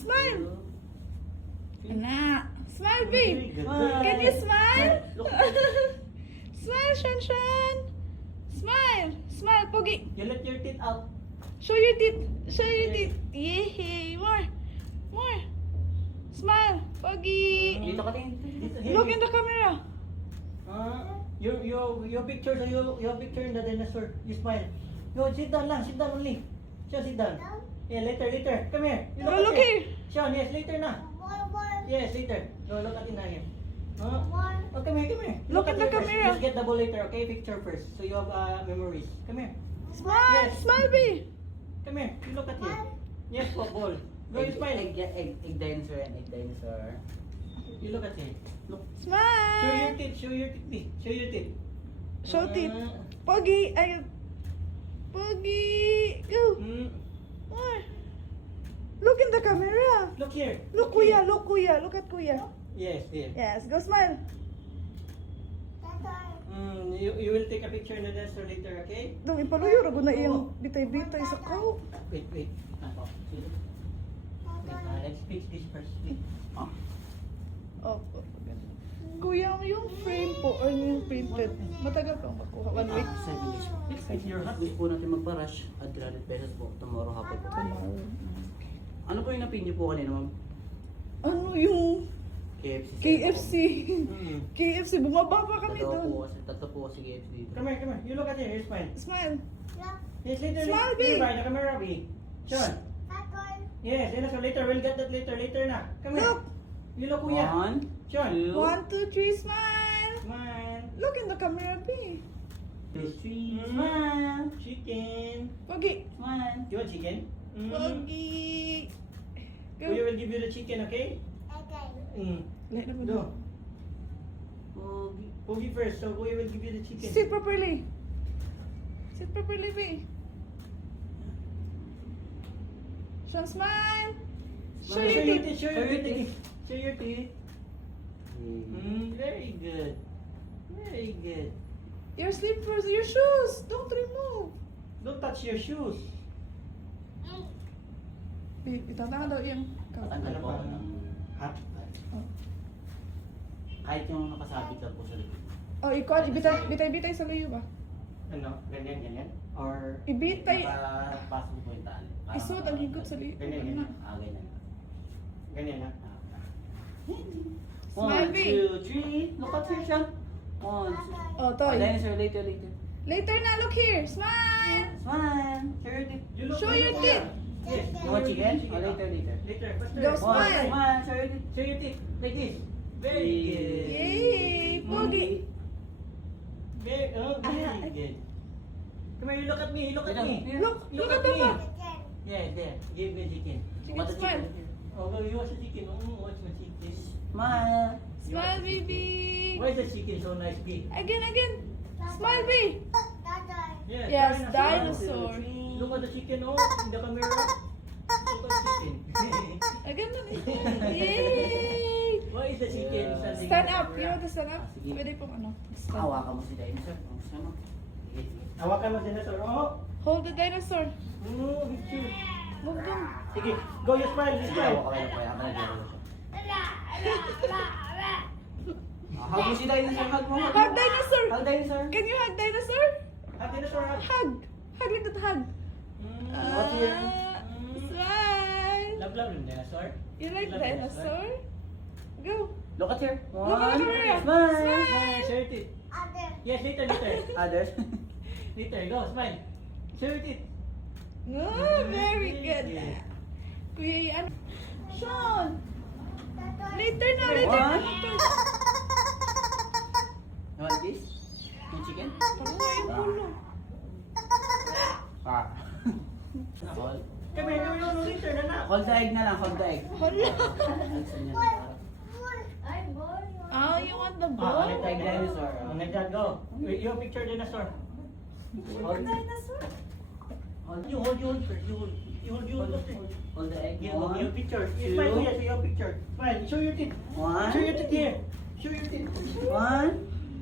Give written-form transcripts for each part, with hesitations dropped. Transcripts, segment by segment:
Smile. Anak. Smile, babe. Smile. Can you smile? Look. Smile, Shanshan. Smile. Smile, Pogi. You let your teeth out. Show your teeth. Show your teeth. Yay. More. More. Smile, Pogi. Dito ka din. Look in the camera. Your picture, so your picture in the dinosaur. You smile. Yo, sit down lang. Sit down only. Sean, sit down. Yeah, later. Come here. You Go look here. Sean, yes, later na. Yes, later. Go look at Inayam. Oh, come here. Look at the here first. camera. Just get the ball later, okay? Picture first. So you have memories. Come here. Smile. Yes. Smile, babe. Come here. You look at here. Yes, ball. Go, you smile. Egg dinosaur yan, egg dinosaur. You look at here. Look. Show Smile. your teeth. Show your teeth. B. Show your teeth. Show teeth. Pogi. Ayun. Pogi. Go. More. Look in the camera. Look here. Look, Kuya. Look, Kuya. Look at Kuya. Yes, there. Yes. Go smile. You will take a picture in the dinosaur later, okay? Dong, ipaluyo. Rago na iyang bitay-bitay sa kao. Wait. Ako. Wait, let's fix this first. Wait. Oh. Kuya, yung frame po or yung printed, matagal pang makuha. 1 week. 7 days. If you're happy. Gusto po natin magpa-rush at 300 pesos po tomorrow hapon po. Tomorrow. Ano po yung napin niyo po kanina, ma'am? Ano yung KFC. KFC? Mm. KFC, bumaba pa kami doon. Tatlo po kasi KFC dito. Come here. You look at here. You smile. Smile. Yes, later. Smile, later. babe. By the camera, B. Sean. Yes, dinosaur later. We'll get that later. Later na. Come here. Look. You look, Kuya. 1, Sean. 1, 2, 3, smile. Smile. Look in the camera, B. 2, 3, Mm. smile. Chicken. Pogi. Smile. You want chicken? Pogi. Kuya Go. will give you the chicken, okay? Lahat na po Do. doon. Pogi. Pogi first, so Kuya will give you the chicken. Sit properly. Sit properly, B. Sean, smile. Show your teeth. Show your teeth. Show your teeth. Very good. Very good. Your slippers, your shoes. Don't remove. Don't touch your shoes. Itatanga daw yung Matanggal po ako ng Hat. kahit yung nakasabit lang po sa likod. Oh, bitay-bitay sa layo ba? Ano? Ganyan. Or... Ibitay. Nakapasok po yung tali. Parang Isod ang higop sa liyo. Ganyan. Ganyan. Ganyan na. Smile, 1, babe. 2, 3. Look at here, Sean. 1, 2. Oh, Toy. Dinosaur, later. Later na, look here. Smile. Smile. Show your teeth. You look Show your Kuya. teeth. Yes. You want chicken? Or later? Later. Faster. Go, smile. Smile. Show your teeth. Show your teeth. Like this. Very good. Yay! Pogi. Very good. Come here, you look at me. Look at me. Look at Papa. Yeah, there. Give me chicken. Chicken, What a smile. chicken. Oh, you watch the chicken. Watch my chicken. Smile. Smile, baby. Why is the chicken so nice, big? Again. Smile, baby. Yes, Yes, dinosaur. Look at the chicken, in the camera. Look at the chicken. Again na. Yay! Why is the chicken standing Stand in the up. You camera? want to stand up? Sige. Pwede pong ano. Stand. Hawakan mo si dinosaur. Kung gusto mo. Sige. Hawakan mo dinosaur. Oh! Hold the dinosaur. Picture. Move doon. Sige, go, you smile, you Sige, smile. hawakan kayo. Kaya ka nag-gano siya. Hug mo si dinosaur. Hug mo. Hug dinosaur. Hug dinosaur. Can you hug dinosaur? Dinosaur, Hug. Hug like that, hug. What's here? Smile. Love yung dinosaur. You like Love dinosaur? Go. Look at here. Look at the camera. Smile. Smile. Show your teeth. Yes, later. Others. Later, go, smile. Show your teeth. Oh, very good. Yeah. Kuya, ano? Sean. Later na, One. later. You want this? Yung chicken? Parang nga yung pulo. Ah. Hold. Come here, later na na. Hold the egg na lang. Hold the egg. Hala. Alisin niya na. Ah, you want the Ah, ball? Hold the egg dinosaur. Go. Your picture dinosaur. Hold. Dinosaur. You hold first. You hold first. Hold the egg. Your picture. two. Smile, Kuya, show your picture. Smile, show your teeth. One. Show your teeth here. Show your teeth. One.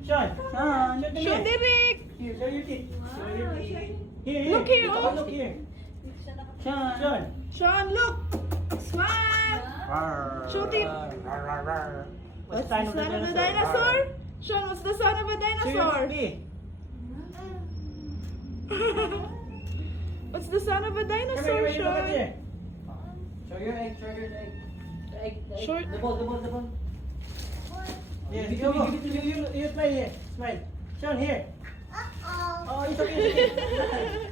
Sean. Sean. Show them Show here. David. Here, show your teeth. Show your teeth. Here. Look here, Dito oh. ka, look here. Sean. Sean. Sean, look. Smile. Shoot it. What's What's the sound of the dinosaur? Sean, what's the sound of a dinosaur? What's the sound of a Come dinosaur, here, look at Sean? here. Show your egg, show your egg. The egg, the egg. Short. The ball. Yes, Give it you to go. me, give it to me. You smile here. Smile. Sean, here. Oh, it's okay. It's okay.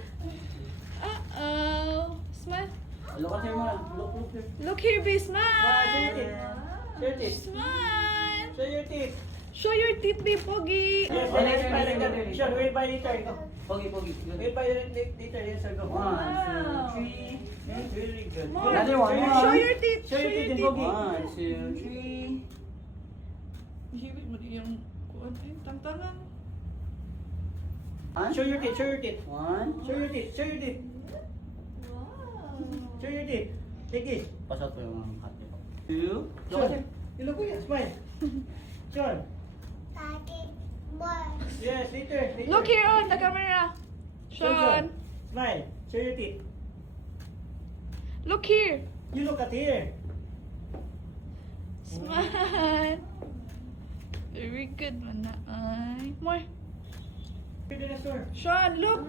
Uh-oh. Smile. Look at your mom. Look here. Look here, be Show your teeth. smile. Show your teeth. Smile. Show your teeth. Show your teeth, be Pogi. Yes, let's smile like that. Sean, wait by later. Go. Pogi. Good. Wait by later. Yes, sir. Go. Wow. 1, 2, 3. Yes, very good. More. Another one, more. Show your teeth. Show your teeth in Pogi. 1, 2, 3. Hibig mo yung kuwan eh, tantangan. Show your teeth. Show your teeth. 1. Show your teeth. Show your teeth. Show your teeth. Take this. Pasok ko yung cut nito. 2. Look Sean, at him. you look good. Smile. Sean. Yes, later. Look here on the camera. Sean, Smile. Show your teeth. look here. You look at here. Smile. Very good man na ay. More. Your dinosaur. Sean, look.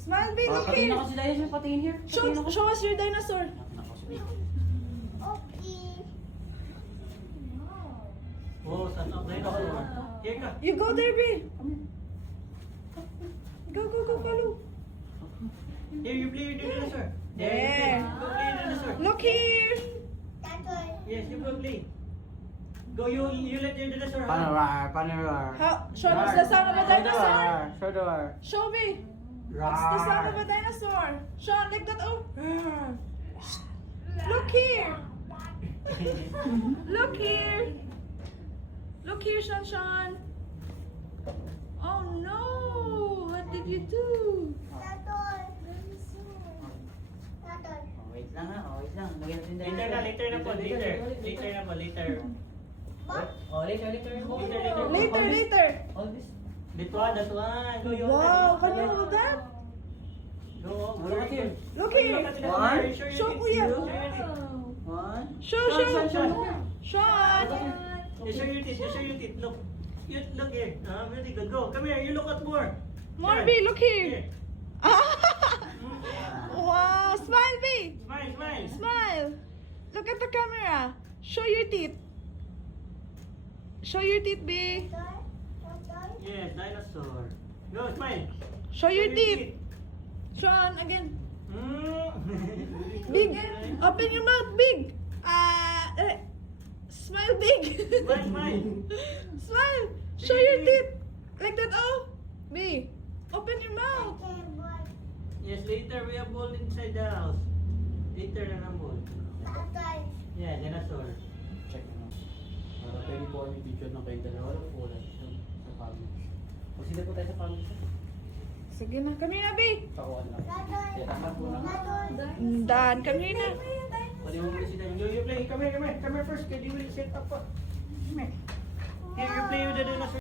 Smile, be, look Patingin here. ako si Dinosaur. Patingin here. Show us your dinosaur. Oh, saan ang dinosaur? Here ka. You go there, be. Go, follow. Here, you play your dinosaur. There. You go play your dinosaur. Look here. Yes, you go play. Go, you let your dinosaur out. Panerar. How? Sean, what's the sound of a dinosaur? Show the war. Show me. What's the sound of a dinosaur? Sean, like that. Oh. Look here. Look here. Look here, Sean. Oh no. What did you do? Wait lang ha. Wait lang. Lagyan natin Later na po, later. Later na po, later. Oh, later. Later. All this. That one. Go, you Wow, can you hold that? Go, Look at him. Look here. One. Show Kuya. 1. Show. Sean. You show your teeth, Look. You look here. Very good. Go. Come here. You look at more. Morby, look here. Here. Wow, smile, B. Smile. Smile. Look at the camera. Show your teeth. Show your teeth, B. Yes, dinosaur. Go, smile. Show your teeth. Sean, again. Big. Open your mouth, big. Smile big. Smile. Smile. Show your teeth. Like that, oh. B. Open your mouth. Yes, later we have ball inside the house. Later na ng ball. Yeah, dinosaur. Check mo. Para pwede po kami video ng kayo dalawa. Wala po wala sa family. Proceed po tayo sa family. Sige na. Come here na, B. Pakuhan lang. Kaya tama po lang. Dan, come here na. Pwede mo muna si Daniel. You play. Come here first. Can you will set up? Come here. Here, you play with the dinosaur.